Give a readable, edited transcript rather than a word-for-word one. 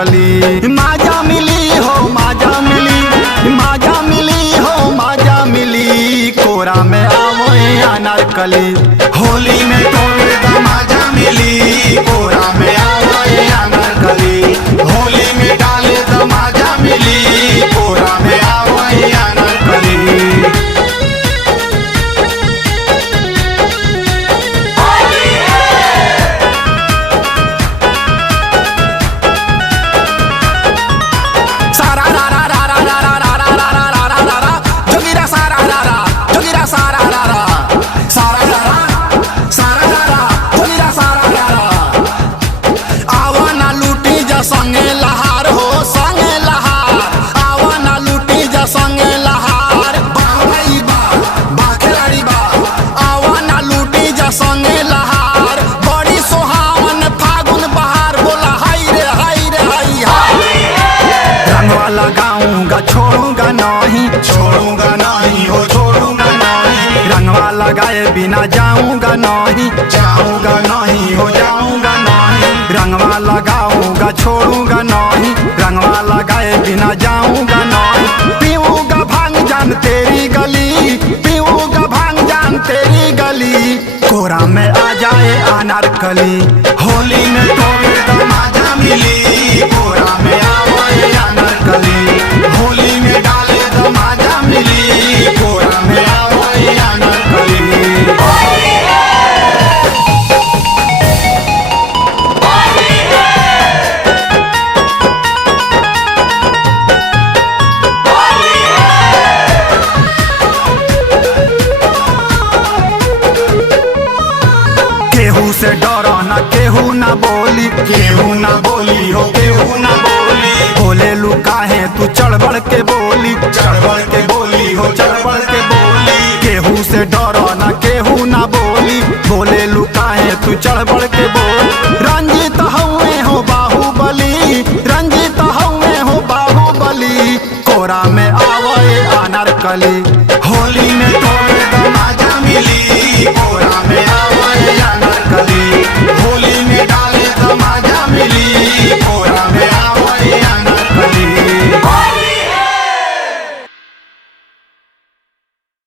अनारकली। माजा मिली हो माजा मिली, माजा मिली हो माजा मिली, कोरा में आवो अनारकली। होली में तोरे दा माजा मिली, कोरा में आवो अनारकली। होली में डाले दा माजा मिली, कोरा में आवो अनारकली। संगे लहार हो संगे लहार, आवा ना लूटी जा संगे लहार। बाई बा बाखलाड़ी बा, आवा ना लूटी जा संगे लहार। बड़ी सुहावन फागुन बहार, बोला हाय रे हाय रे हाय हाय। रंगवा लगाऊंगा छोड़ूंगा नहीं, छोड़ूंगा नहीं हो छोड़ूंगा नहीं। रंगवा लगाए बिना जाऊंगा नहीं, जाऊंगा नहीं हो जाऊंगा नहीं। रंगवा लगाऊंगा छोड़ूंगा नहीं, रंगवा लगाए बिना जाऊंगा नहीं। पीऊंगा भांग जान तेरी गली, पीऊंगा भांग जान तेरी गली, कोरा में आ जाए अनारकली। होली में तोरे दा माजा मिली, कोरा में आवो अनारकली। होली में डाले दा माजा मिली, कोरा में आवो अनारकली। केहू से डरो ना केहू ना बोली, केहू ना बोली हो केहू ना बोली। बोले लुका है तू चढ़ बढ़ के बोली, चढ़बड़ के बोली हो चढ़बड़ के बोली। केहू से डरो ना केहू ना बोली, बोले लुका है तू चढ़ बढ़ के बोल। रंजित हुए हो बाहुबली, रंजित हुए हो बाहुबली, कोरा में आवए अनारकली। होली में तोरे